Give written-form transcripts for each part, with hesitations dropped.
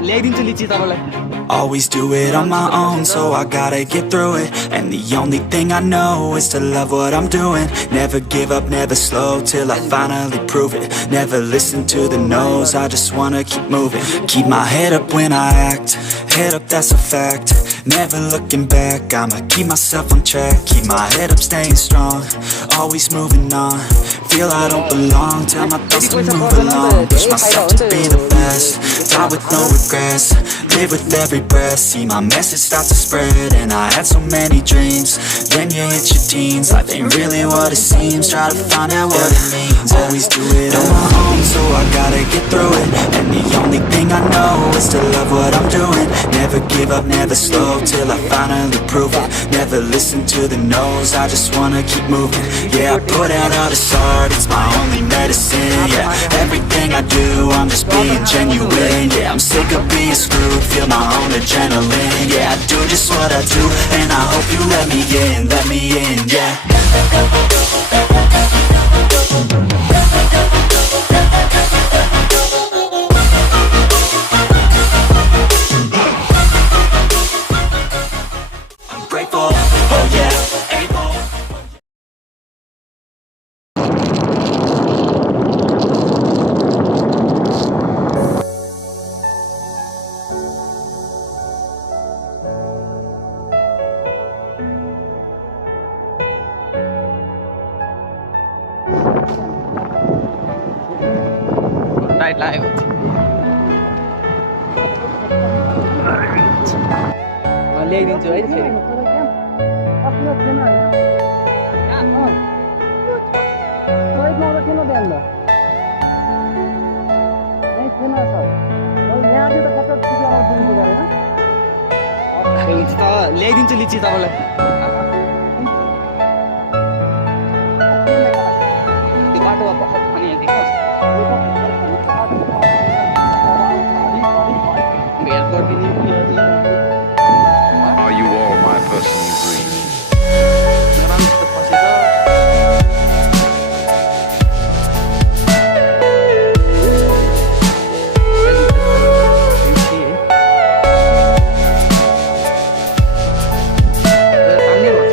ल्याइदिन्छु लिची तपाईँलाई Always do it on my own, so I gotta get through it. And the only thing I know is to love what I'm doing. Never give up, never slow, till I finally prove it. Never listen to the no's, I just wanna keep moving. Keep my head up when I act, head up, that's a fact. Never looking back, I'ma keep myself on track. Keep my head up, staying strong, always moving on. Feel I don't belong, tell my thoughts to move along. Push myself to be the best, die with no regrets. Live with every breath, see my message start to spread. And I had so many dreams, then you hit your teens. Life ain't really what it seems, try to find out what it means. Always do it on my own, so I gotta get through it. And the only thing I know is to love what I'm doing. Never give up, never slow, till I finally prove it. Never listen to the no's, I just wanna keep moving. Yeah, I put out all this art, it's my only medicine. Yeah, everything I do, I'm just being genuine. Yeah, I'm sick of being screwed, feel my own adrenaline. Yeah, I do just what I do, and I hope you let me in, yeah. I'm grateful, oh yeah, able. Tight लाग्यो ल्याइदिन्छु है फेरि ल्याइदिन्छु लिची तपाईँलाई त्यो बाटोमा भर्खर खाने Are you all my personal dreams?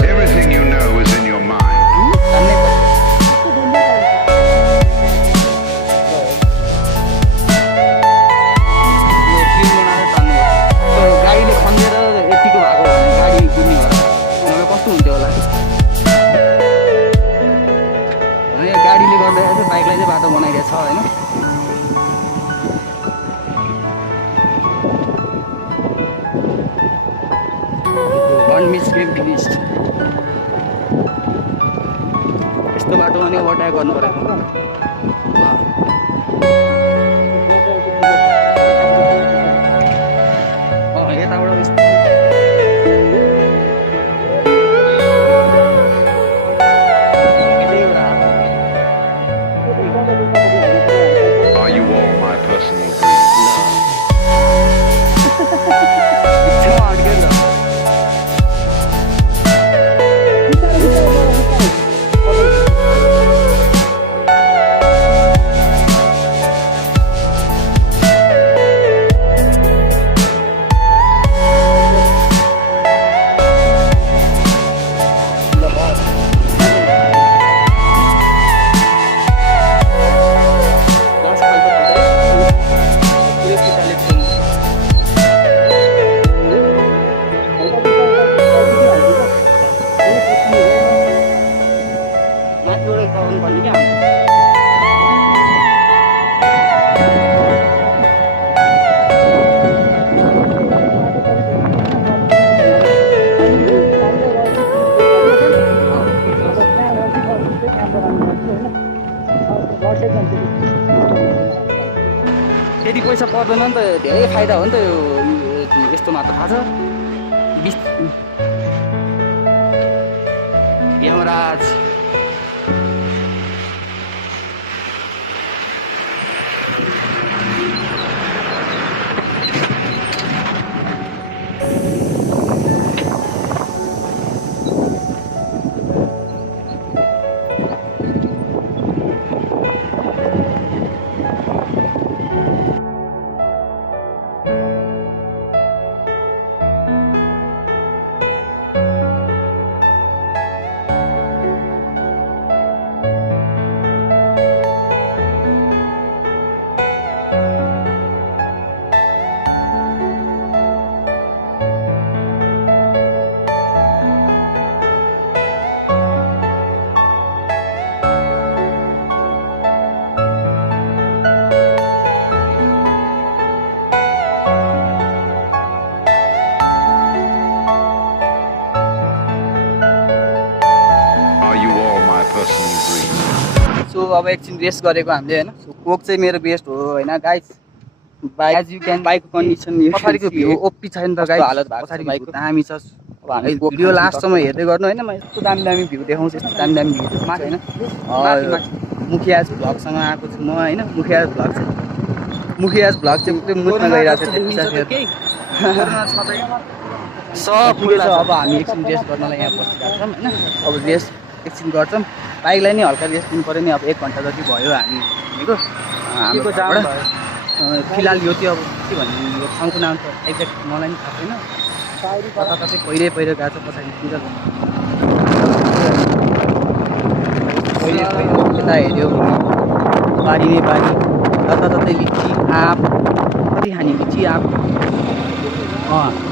Everything you know is in your mind. गाडीले गर्दा चाहिँ बाइकलाई चाहिँ बाटो बनाइरहेछ हैन वन मिस्टेक फिनिस्ड यस्तो बाटोमा नि ओभरटेक गर्नु पर्यो यताबाट Are you all my personal dreams? त्यति पैसा पर्दैन नि त धेरै फाइदा हो नि त यो यस्तोमा त थाहा छ यमराज personal dream. सो अब एकछिन रेस्ट गरेको हामीले होइन कोक चाहिँ मेरो बेस्ट हो होइन guys bike as you can बाइकको कन्डिसन पछाडिको भ्यू ओपी छैन त गाइस हालत पछाडिको भ्यू दामी छ अब हामी भिडियो लास्टसम्म हेर्दै गर्नु होइन म यस्तो दामी दामी भ्यू देखाउँछु यस्तो दामी दामी भ्यू देखाउँछु होइन मुखियाज भ्लगसँग आएको छु म होइन मुखियाज भ्लग चाहिँ पुरै मुद्दा गइरहेको छ सब ठिकै छ अब हामी एकछिन रेस्ट गर्नलाई यहाँ बसिरहेको छौँ होइन अब रेस्ट एकछिन गर्छौँ बाइकलाई नै हल्का रेस्ट दिनु पऱ्यो नि अब 1 घन्टा जति भयो हामी हिँडेको हाम्रोबाट फिलहाल यो चाहिँ अब के भन्नु यो ठाउँको नाम त एक्ज्याक्ट मलाई पनि थाहा छैन कता चाहिँ पहिरै गएको छ पछाडि यता हेऱ्यो बारी नै बारी जताततै लिची आँप कति खाने लिची आँप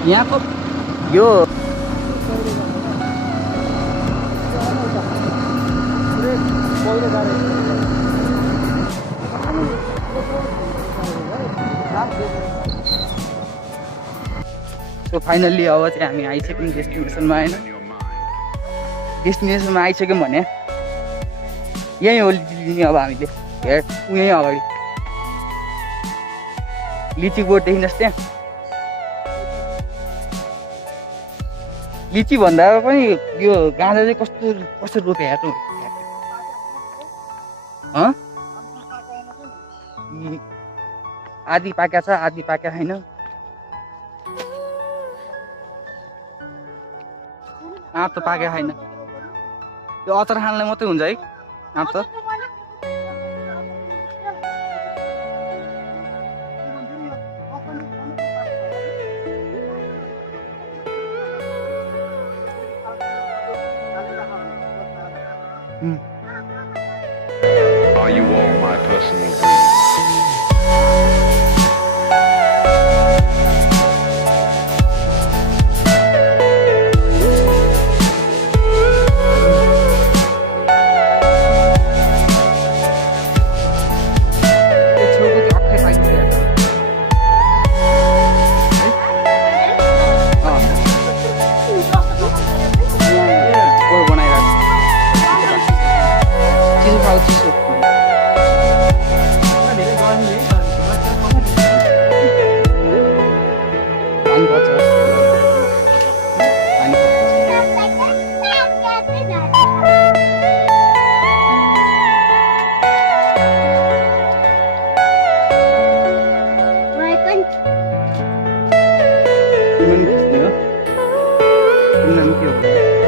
यहाँको यो सो फाइनल्ली अब चाहिँ हामी आइसक्यौँ डेस्टिनेसनमा होइन डेस्टिनेसनमा आइसक्यौँ भने यहीँ हो लिची लिने अब हामीले हेर यहीँ अगाडि लिची बोर्ड देखिनुहोस् त्यहाँ लिची भन्दा पनि यो गाँजा चाहिँ कस्तो रोपे हेर्नु आधी पाक्या छ आधी पाक्या छैन आँप त पाक्या छैन यो अचार खानलाई मात्रै हुन्छ है आँप त Are you all my personal dream?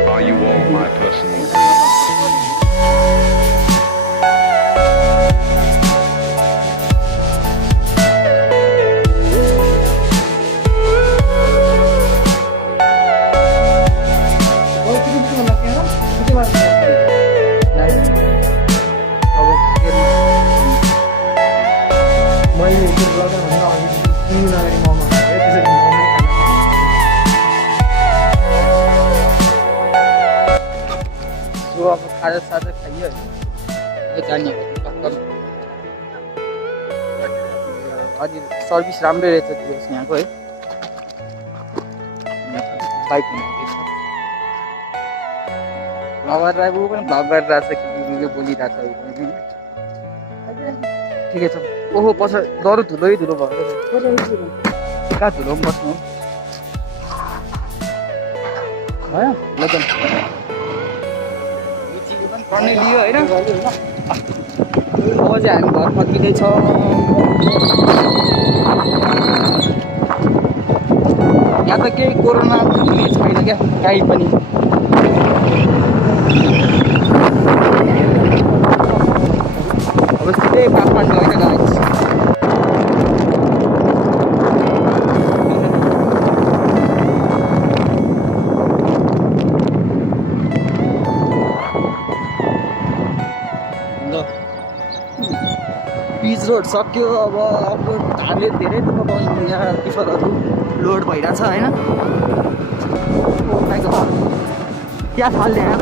Are you all my personal dream? अब खाजा साजा खाइयो जाने अलि सर्भिस राम्रै रहेछ त्यो यहाँको है बाइक भ्लगर ऊ पनि भ्लग गरिरहेको छ के बोलिरहेको छ ठिकै छ ओहो पछाडि डह्रो धुलै धुलो भयो कहाँ धुलो पनि बस्नु भयो ल त पनि लियो होइन अब चाहिँ हामी घर फर्किँदैछौँ यहाँ त केही कोरोना हुने छैन क्या काहीँ पनि अब सिधै काठमाडौँ होइन गाइस पिच रोड सक्यो अब अपलोड धारले धेरै दुःख पाउनु यहाँ टिफरहरू लोड भइरहेछ होइन क्या फाल्ने यहाँ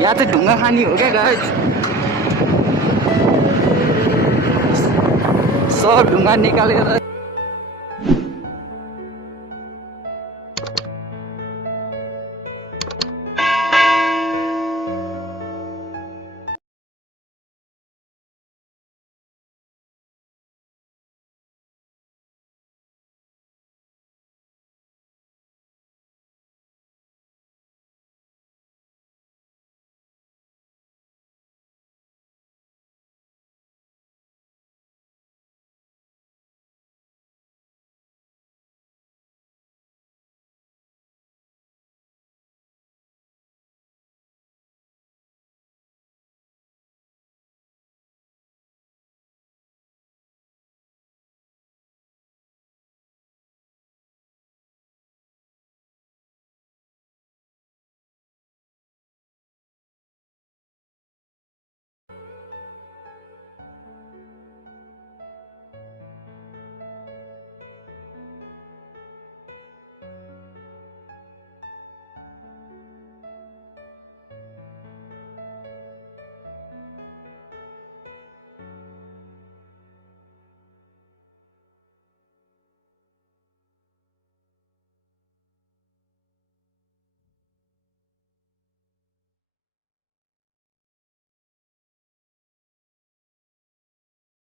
यहाँ चाहिँ ढुङ्गा खानी हो क्या गाइस सब ढुङ्गा निकालेर